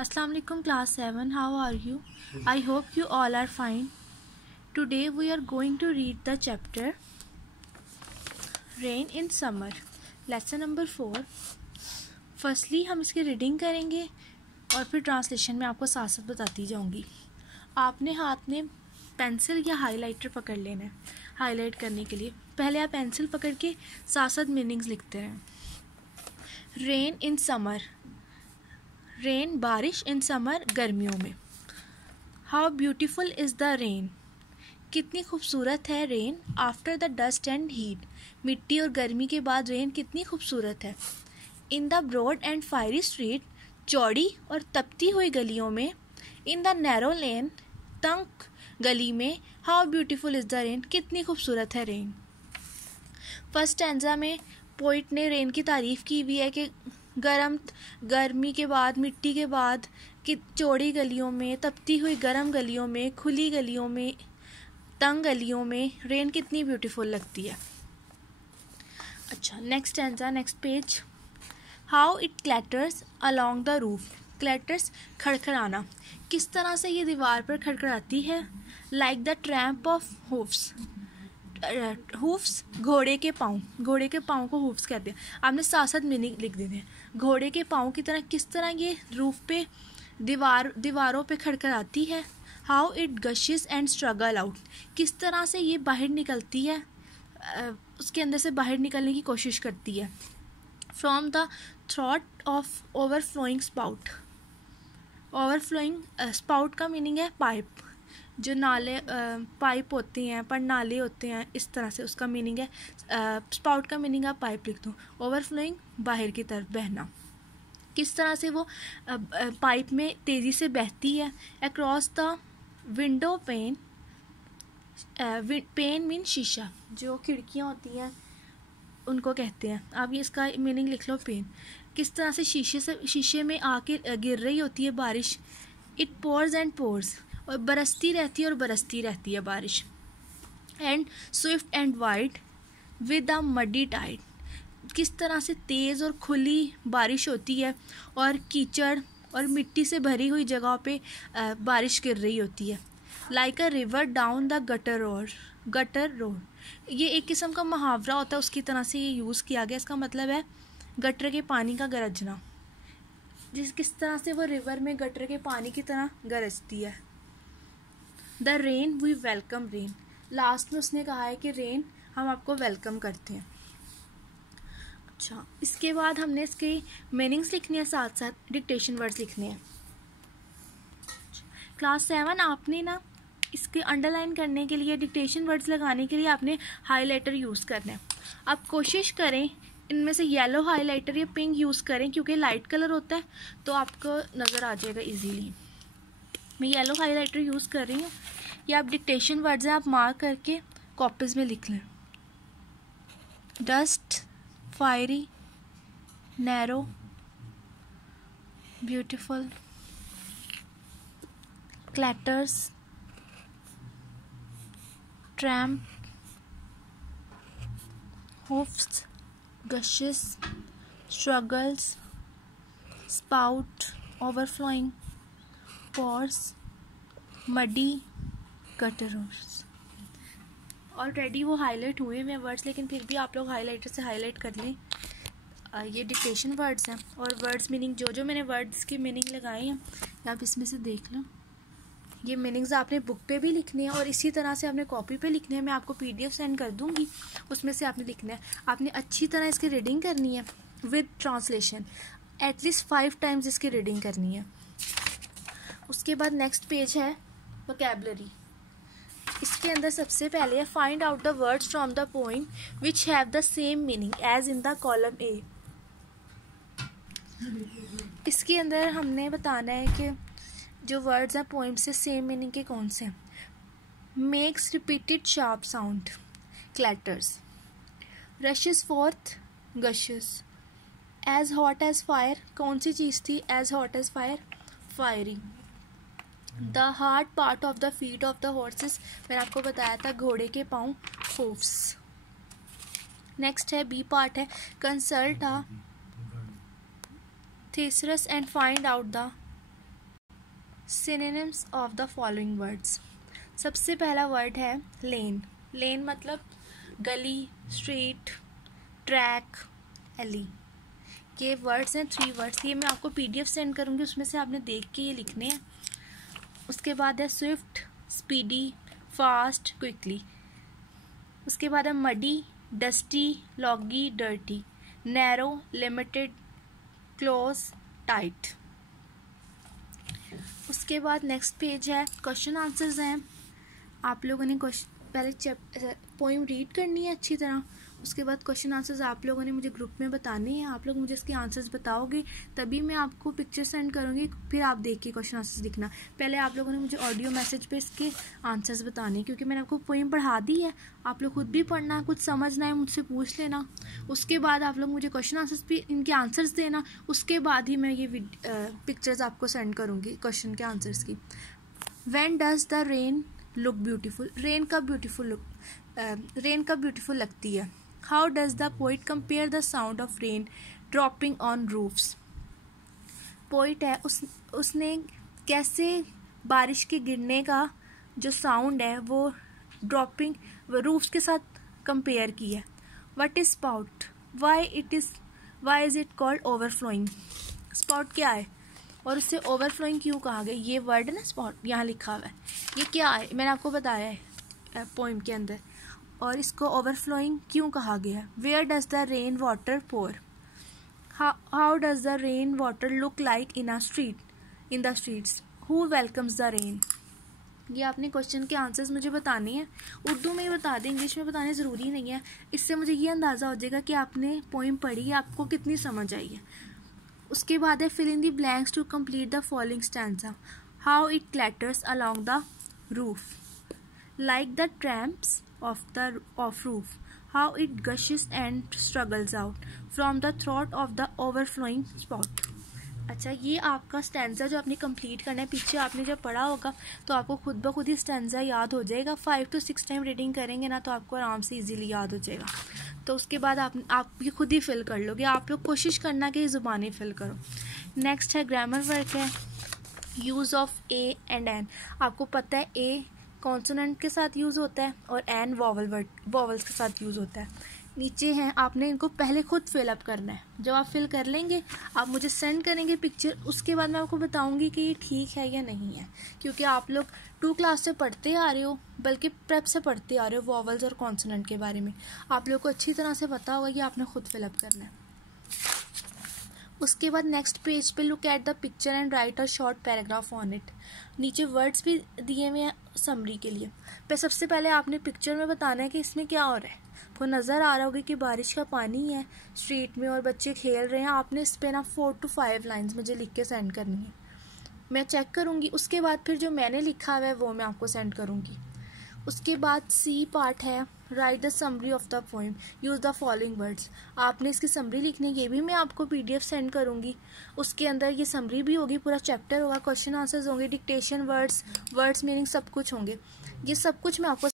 Assalamu alaikum class 7. How are you? I hope you all are fine. Today we are going to read the chapter Rain in Summer. Lesson number 4. Firstly हम इसकी reading करेंगे और फिर translation में आपको साथ साथ बताती जाऊंगी. आपने हाथ में पेंसिल या हाइलाइटर पकड़ लेना है हाईलाइट करने के लिए. पहले आप पेंसिल पकड़ के साथ साथ मीनिंग्स लिखते हैं. रेन इन समर, रेन बारिश, इन समर गर्मियों में. How beautiful is the rain, कितनी खूबसूरत है rain. After the dust and heat, मिट्टी और गर्मी के बाद रेन कितनी खूबसूरत है. In the broad and fiery street, चौड़ी और तपती हुई गलियों में. इन द नैरो लेन, तंग गली में. How beautiful is the rain, कितनी खूबसूरत है रेन. फर्स्ट स्टैंजा में पोइट ने रेन की तारीफ़ की हुई है कि गर्मी के बाद, मिट्टी के बाद, कि चौड़ी गलियों में, तपती हुई गर्म गलियों में, खुली गलियों में, तंग गलियों में रेन कितनी ब्यूटीफुल लगती है. अच्छा, next stanza, next page. How it clatters along the roof, clatters खड़खड़ाना, किस तरह से ये दीवार पर खड़खड़ाती है. Like the tramp of hoofs, hoofs घोड़े के पाँव, घोड़े के पाँव को हूफ्स कहते हैं. आपने साथ साथ मीनिंग लिख देते हैं. घोड़े के पाँव की तरह किस तरह ये रूफ पे दीवारों पे खड़खड़ाती है. How it gushes and struggle out, किस तरह से ये बाहर निकलती है, उसके अंदर से बाहर निकलने की कोशिश करती है. From the throat of overflowing spout, overflowing spout का मीनिंग है पाइप, जो नाले पाइप होती हैं पर नाले होते हैं, इस तरह से उसका मीनिंग है. स्पाउट का मीनिंग आप पाइप लिख दो. ओवरफ्लोइंग बाहर की तरफ बहना, किस तरह से वो पाइप में तेज़ी से बहती है. Across the window pane, pane mean शीशा, जो खिड़कियाँ होती हैं उनको कहते हैं. आप ये इसका मीनिंग लिख लो पेन. किस तरह से शीशे में आके गिर रही होती है बारिश. इट पोर्स एंड पोर्स, और बरसती रहती है और बरसती रहती है बारिश. And swift and wide with a muddy tide, किस तरह से तेज़ और खुली बारिश होती है और कीचड़ और मिट्टी से भरी हुई जगह पे बारिश गिर रही होती है. Like a river down the gutter road, ये एक किस्म का मुहावरा होता है, उसकी तरह से ये यूज़ किया गया. इसका मतलब है गटर के पानी का गरजना, किस तरह से वो रिवर में गटर के पानी की तरह गरजती है. The rain we welcome rain, last में उसने कहा है कि रेन हम आपको वेलकम करते हैं. अच्छा, इसके बाद हमने इसके मीनिंग्स लिखने हैं, साथ साथ डिक्टेशन वर्ड्स लिखने हैं. क्लास 7 आपने ना इसके अंडरलाइन करने के लिए, डिक्टेशन वर्ड्स लगाने के लिए आपने हाइलाइटर यूज़ करना है. आप कोशिश करें इनमें से येलो हाइलाइटर या पिंक यूज़ करें, क्योंकि लाइट कलर होता है तो आपको नज़र आ जाएगा इजीली. मैं येलो हाइलाइटर यूज़ कर रही हूँ. ये आप डिक्टेशन वर्ड्स हैं, आप मार्क करके कॉपीज़ में लिख लें. Dust, fiery, narrow, beautiful, clatters, tramp, hoofs, gushes, struggles, spout, overflowing, pores, muddy, gutters. Already वो हाईलाइट हुए हुए वर्ड्स, लेकिन फिर भी आप लोग हाईलाइटर से हाईलाइट कर लें. ये डिक्टेशन वर्ड्स हैं और वर्ड्स मीनिंग, जो मैंने वर्ड्स की मीनिंग लगाई हैं आप इसमें से देख लो. ये मीनिंग्स आपने बुक पे भी लिखने हैं और इसी तरह से आपने कॉपी पे लिखने हैं. मैं आपको PDF सेंड कर दूंगी, उसमें से आपने लिखना है. आपने अच्छी तरह इसकी रीडिंग करनी है विद ट्रांसलेशन. एटलीस्ट 5 टाइम्स इसकी रीडिंग करनी है. उसके बाद नेक्स्ट पेज है वोकैबुलरी. इसके अंदर सबसे पहले है find out the words from the poem which have the same meaning as in the column A. इसके अंदर हमने बताना है कि जो वर्ड्स हैं पोइम से सेम मीनिंग के कौन से हैं. Makes repeated sharp sound, clatters. Rushes forth, gushes. As hot as fire, कौन सी चीज़ थी as hot as fire, fiery. The hard part of the feet of the horses, मैंने आपको बताया था घोड़े के पाँव, होफ्स. नेक्स्ट है बी पार्ट है consult a thesaurus and find out the synonyms of the following words. सबसे पहला वर्ड है लेन। लेन मतलब गली, स्ट्रीट, ट्रैक, एली। ये वर्ड्स हैं 3 वर्ड्स। ये मैं आपको PDF सेंड करूँगी, उसमें से आपने देख के ये लिखने हैं। उसके बाद है स्विफ्ट, स्पीडी, फास्ट, क्विकली। उसके बाद है muddy, dusty, loggy, dirty, narrow, limited, close, tight. उसके बाद नेक्स्ट पेज है क्वेश्चन आंसर्स हैं। आप लोगों ने पहले पोइम रीड करनी है अच्छी तरह, उसके बाद क्वेश्चन आंसर्स आप लोगों ने मुझे ग्रुप में बताने हैं। आप लोग मुझे इसके आंसर्स बताओगे तभी मैं आपको पिक्चर सेंड करूँगी, फिर आप देख के क्वेश्चन आंसर्स लिखना। पहले आप लोगों ने मुझे ऑडियो मैसेज पे इसके आंसर्स बताने, क्योंकि मैंने आपको पोइम पढ़ा दी है, आप लोग खुद भी पढ़ना है, कुछ समझना है मुझसे पूछ लेना। उसके बाद आप लोग मुझे क्वेश्चन आंसर्स भी इनके आंसर्स देना, उसके बाद ही मैं ये पिक्चर्स आपको सेंड करूँगी क्वेश्चन के आंसर्स की। When does the rain look beautiful. Rain कब ब्यूटीफुल लगती है। How does the poet compare the sound of rain dropping on roofs. Poet है उसने कैसे बारिश के गिरने का जो साउंड है वो ड्रॉपिंग रूफ्स के साथ कंपेयर की है। What is spout, why is it called overflowing. Spout क्या है और उससे ओवरफ्लोइंग क्यों कहा गया। ये वर्ड है ना स्पॉट, यहाँ लिखा हुआ है, ये क्या है मैंने आपको बताया है पोइम के अंदर। और इसको ओवरफ्लोइंग क्यों कहा गया है। Where does the rain water pour. How does the rain water look like in the streets. Who welcomes the rain. ये आपने क्वेश्चन के आंसर्स मुझे बताने हैं, उर्दू में ही बता दें, इंग्लिश में बताने ज़रूरी नहीं है। इससे मुझे ये अंदाज़ा हो जाएगा कि आपने पोइम पढ़ी है, आपको कितनी समझ आई है। उसके बाद है fill in the blanks to complete the following stanza. How it clatters along the roof, like the tramps of roof. How it gushes and struggles out from the throat of the overflowing spot. अच्छा, ये आपका stanza जो आपने complete करना है, पीछे आपने जब पढ़ा होगा तो आपको खुद ब खुद ही स्टैंजा याद हो जाएगा। 5 to 6 टाइम रीडिंग करेंगे ना तो आपको आराम से इजीली याद हो जाएगा। तो उसके बाद आप ये खुद ही फिल कर लोगे। आप लोग कोशिश करना कि ज़ुबानी फिल करो। नेक्स्ट है ग्रामर वर्क है use of a and an. आपको पता है ए कॉन्सोनेंट के साथ यूज़ होता है और एन वॉवल्स के साथ यूज़ होता है। नीचे हैं, आपने इनको पहले खुद फिलअप करना है। जब आप फिल कर लेंगे आप मुझे सेंड करेंगे पिक्चर, उसके बाद मैं आपको बताऊंगी कि ये ठीक है या नहीं है, क्योंकि आप लोग 2 क्लास से पढ़ते आ रहे हो, बल्कि प्रेप से पढ़ते आ रहे हो वॉवल्स और कॉन्सोनेंट के बारे में। आप लोग को अच्छी तरह से पता होगा कि आपने खुद फिलअप करना है। उसके बाद नेक्स्ट पेज पे look at the picture and right a short paragraph on it. नीचे वर्ड्स भी दिए हुए हैं समरी के लिए। सबसे पहले आपने पिक्चर में बताना है कि इसमें क्या हो रहा है। आपको नज़र आ रहा होगा कि बारिश का पानी है स्ट्रीट में और बच्चे खेल रहे हैं। आपने इस पे ना 4 to 5 लाइन्स मुझे लिख के सेंड करनी है, मैं चेक करूँगी। उसके बाद फिर जो मैंने लिखा हुआ है वो मैं आपको सेंड करूँगी। उसके बाद सी पार्ट है right the summary of the poem, use the following words. आपने इसकी समरी लिखनी है, ये भी मैं आपको PDF सेंड करूँगी। उसके अंदर ये समरी भी होगी, पूरा चैप्टर होगा, क्वेश्चन आंसर्स होंगे, डिक्टेशन, वर्ड्स मीनिंग सब कुछ होंगे। ये सब कुछ मैं आपको